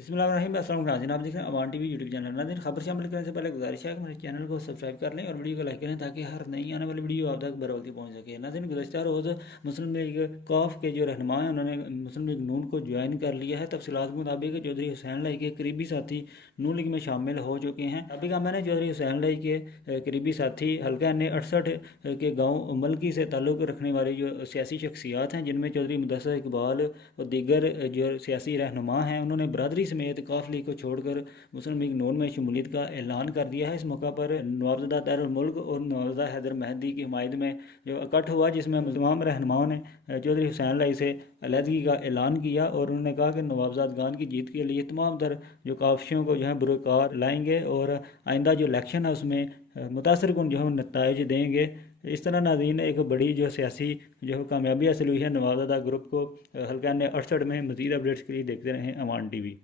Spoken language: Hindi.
बिस्मिल्लाहिर्रहमानिर्रहीम। अस्सलाम वालेकुम नाज़रीन, आप देख रहे हैं अवान टीवी यूट्यूब चैनल। नाज़रीन, खबर शामिल करने से पहले गुजारिश है कि मेरे चैनल को सब्सक्राइब कर लें और वीडियो को लाइक करें ताकि हर नई आने वाली वीडियो आप तक बरवकती पहुंच सके। नाज़रीन, गुज़श्ता रोज़ मुस्लिम लीग कौफ के जो रहनुमा हैं उन्होंने मुस्लिम लीग नून को ज्वाइन कर लिया है। तफसीलात के मुताबिक चौधरी हुसैन लाई के करीबी साथी नून लीग में शामिल हो चुके हैं। अभी का मैंने चौधरी हुसैन लाई के करीबी साथी हल्का ने 68 के गाँव मलकी से ताल्लुक़ रखने वाली जो सियासी शख्सियात हैं, जिनमें चौधरी मुदस्सिर इकबाल और दीगर जो सियासी रहनुमा हैं, उन्होंने बरदरी समेत कौफ लीग को छोड़कर मुस्लिम लीग नून में शमूलियत का ऐलान कर दिया है। इस मौका पर नवाबज़ादा तैरुल मुल्क और नवाबज़ादा हैदर मेहदी की हिमायत में जो इकट्ठ हुआ, जिसमें तमाम रहनुमाओं ने चौधरी हुसैन लाई से अलहदगी का ऐलान किया और उन्होंने कहा कि नवाबज़ादगान की जीत के लिए तमाम तर जो काविशों को जो है बुरकार लाएंगे और आइंदा जो इलेक्शन है उसमें मुतासर कन जो है नतज देंगे। इस तरह नाज़रीन एक बड़ी जो सियासी जो कामयाबी हासिल हुई है नवाबज़ादा ग्रुप को। हल्का ने 68 में। मज़ीद अपडेट्स के लिए देखते रहें अवान टीवी।